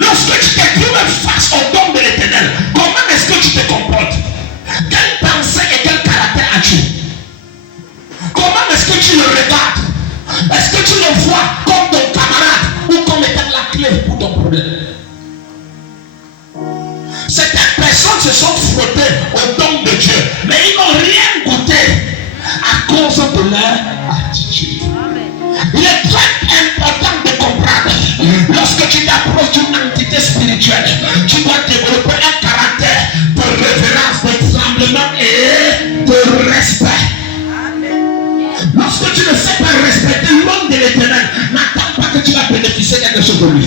Lorsque tu te trouves face au don de l'Éternel, comment est-ce que tu te comportes? Quelle pensée et quel caractère as-tu? Comment est-ce que tu le regardes? Est-ce que tu le vois comme ton camarade ou comme étant la clé pour ton problème? Certaines personnes se sont frottées au don de Dieu, mais ils n'ont rien goûté à cause de leur attitude. Il est très important de comprendre, lorsque tu t'approches d'une entité spirituelle, tu dois développer un caractère de révérence, de tremblement et de respect. Lorsque tu ne sais pas respecter l'homme de l'Éternel, n'attends pas que tu vas bénéficier quelque chose de lui.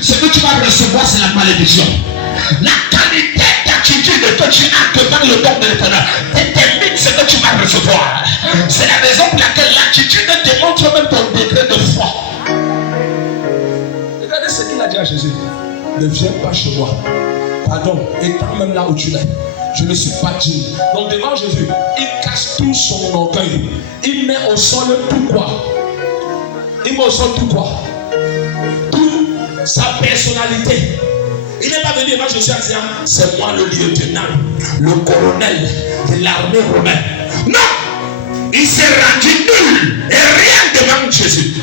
Ce que tu vas recevoir, c'est la malédiction. La qualité d'attitude que tu as devant le don de l'Éternel détermine ce que tu vas recevoir. C'est la raison pour laquelle l'attitude démontre même ton degré de foi. Regardez ce qu'il a dit à Jésus. Ne viens pas chez moi. Pardon, étant même là où tu es. Je ne suis pas digne. Donc devant Jésus, il casse tout son orgueil. Il met au sol tout quoi? Il met au sol tout quoi? Toute sa personnalité. Il n'est pas venu devant Jésus en disant, c'est moi le lieutenant, le colonel de l'armée romaine. Non! Il s'est rendu nul et rien devant Jésus.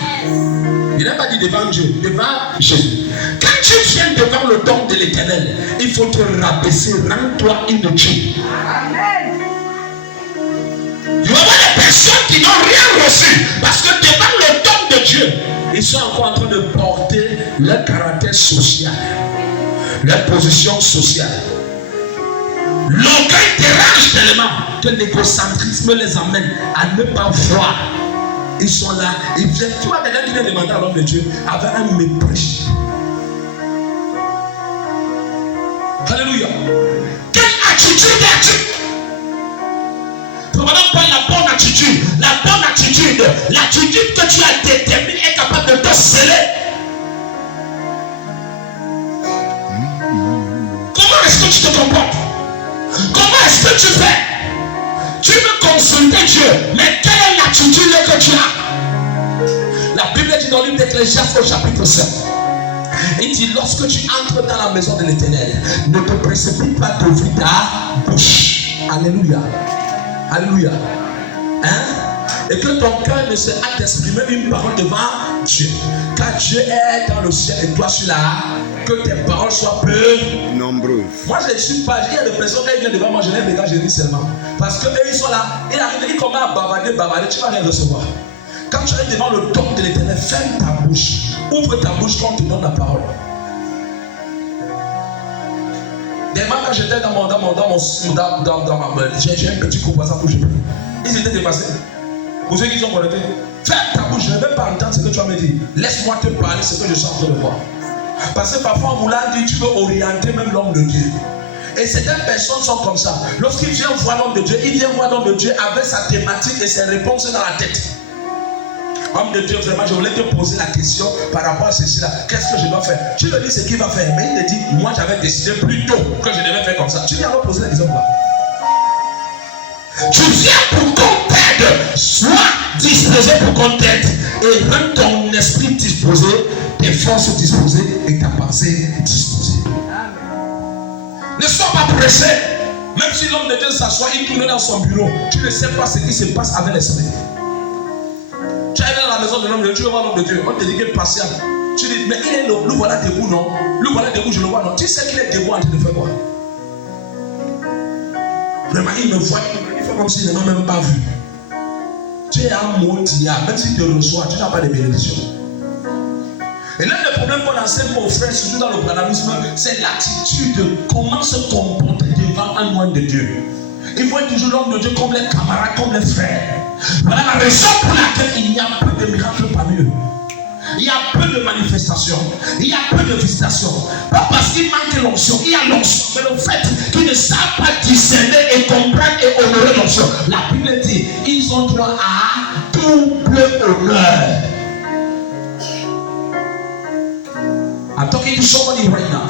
Il n'a pas dit devant Dieu, devant Jésus. Quand tu viens devant le don de l'Éternel, il faut te rabaisser, rends-toi inutile. Amen. Il y aura des personnes qui n'ont rien reçu parce que devant le don de Dieu, ils sont encore en train de porter leur caractère social, leur position sociale. L'orgueil dérange tellement que l'égocentrisme les amène à ne pas voir. Ils sont là, ils viennent. Tu vois, quelqu'un qui vient demander à l'homme de Dieu avec un mépris. Alléluia. Quelle attitude as-tu? Probablement pas la bonne attitude. La bonne attitude, l'attitude que tu as déterminée est capable de te sceller. Comment est-ce que tu te comportes? Comment est-ce que tu fais? Tu veux consulter Dieu, mais quelle est l'attitude que tu as? La Bible dit dans le livre d'Ecclésiaste au chapitre 7. Il dit, lorsque tu entres dans la maison de l'Éternel, ne te précipite pas d'ouvrir ta bouche. Alléluia. Alléluia. Hein? Et que ton cœur ne se hâte d'exprimer une parole devant Dieu. Car Dieu est dans le ciel et toi sur la que tes paroles soient peu nombreuses. Moi je ne suis pas, il y a des personnes qui viennent devant moi, je lève les gars, je ris seulement. Parce qu'eux ils sont là, ils arrivent, ils commencent à bavarder, tu vas rien recevoir. Quand tu arrives devant le don de l'Éternel, ferme ta bouche. Ouvre ta bouche quand on te donne la parole. Demain, quand j'étais j'ai un petit coup voisin où je peux. Ils étaient dépassés. Pour ceux qui sont connectés, ferme ta bouche, je ne vais pas entendre ce que tu vas me dire. Laisse-moi te parler ce que je suis en train de voir. Parce que parfois, en voulant dire, tu veux orienter même l'homme de Dieu. Et certaines personnes sont comme ça. Lorsqu'il vient voir l'homme de Dieu, il vient voir l'homme de Dieu avec sa thématique et ses réponses dans la tête. Homme de Dieu, vraiment, je voulais te poser la question par rapport à ceci-là. Qu'est-ce que je dois faire? Tu lui dis ce qu'il va faire, mais il te dit, moi j'avais décidé plus tôt que je devais faire comme ça. Tu viens me poser la question quoi? Tu viens pour qu'on t'aide. Sois disposé pour qu'on t'aide. Et rends ton esprit disposé, tes forces disposées et ta pensée disposée. Ne sois pas pressé. Même si l'homme de Dieu s'assoit, il tourne dans son bureau, tu ne sais pas ce qui se passe avec l'esprit. Tu arrives dans la maison de l'homme de Dieu, tu veux voir l'homme de Dieu, on te dit qu'il est patient. Tu dis, mais il est là, le voilà debout, non? Le voilà debout, je le vois, non? Tu sais qu'il est debout en train de faire quoi? Vraiment, il me voit, il fait comme s'il ne m'a même pas vu. Tu es un mot d'IA, même s'il te reçoit, tu n'as pas de bénédiction. Et l'un des problèmes qu'on enseigne aux frères, surtout dans le brahmanisme, c'est l'attitude, comment se comporter devant un homme de Dieu. Il faut être toujours l'homme de Dieu comme les camarades, comme les frères. Voilà la raison pour laquelle il y a peu de miracles parmi eux. Il y a peu de manifestations. Il y a peu de visitations. Pas parce qu'il manque l'onction. Il y a l'onction. Mais le fait qu'ils ne savent pas discerner et comprendre et honorer l'onction. La Bible dit, ils ont droit à double honneur. I'm talking to somebody right now.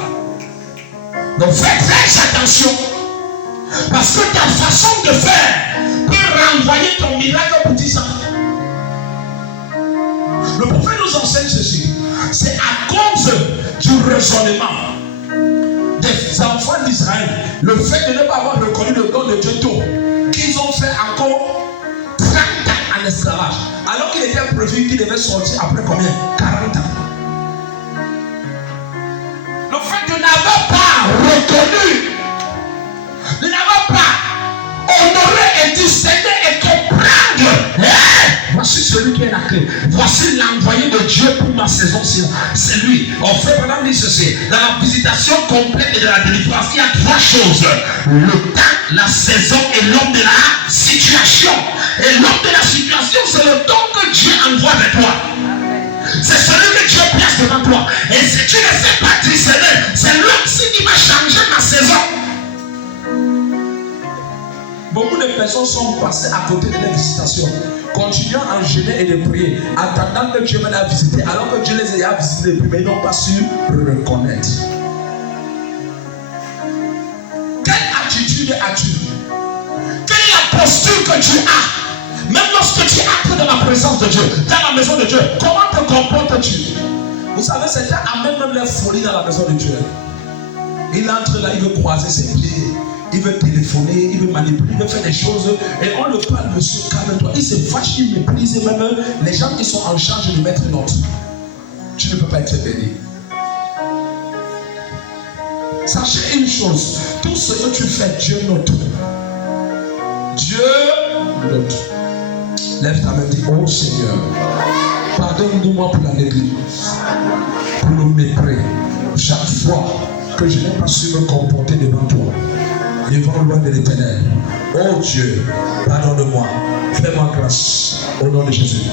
Donc faites très attention. Parce que ta façon de faire peut renvoyer ton miracle au petit sang. Le prophète nous enseigne ceci. C'est à cause du raisonnement des enfants d'Israël, le fait de ne pas avoir reconnu le don de Dieu tôt, qu'ils ont fait encore 30 ans en esclavage, alors qu'il était prévu qu'ils devaient sortir après combien? 40 ans. Le fait de n'avoir pas reconnu, de n'avoir pas honoré et discerné et comprendre, voici celui qui est la clé, voici l'envoyé de Dieu pour ma saison, c'est lui. En fait, madame dit ceci, dans la visitation complète et de la délivrance, il y a 3 choses: le temps, la saison et l'homme de la situation. Et l'homme de la situation, c'est le don que Dieu envoie vers toi. C'est celui que Dieu place devant toi. Et si tu ne sais pas discerner, c'est l'homme qui va changer ma saison. Beaucoup de personnes sont passées à côté de la visitation, continuant à jeûner et de prier, attendant que Dieu vienne la visiter, alors que Dieu les a visités, mais ils n'ont pas su reconnaître. Quelle attitude as-tu? Quelle est la posture que tu as? Même lorsque tu entres dans la présence de Dieu, dans la maison de Dieu, comment te comportes-tu? Vous savez, certains amènent même leur folie dans la maison de Dieu. Il entre là, il veut croiser ses pieds, il veut téléphoner, il veut manipuler, il veut faire des choses. Et on le parle, monsieur, calme-toi. Il se fâche, il méprise même les gens qui sont en charge de mettre une note. Tu ne peux pas être béni. Sachez une chose, tout ce que tu fais, Dieu note. Dieu note. Lève ta main et dis: oh Seigneur, pardonne-moi pour la négligence, pour le mépris. Chaque fois que je n'ai pas su me comporter devant toi, vivant loin de l'Éternel. Oh Dieu, pardonne-moi, fais-moi grâce au nom de Jésus.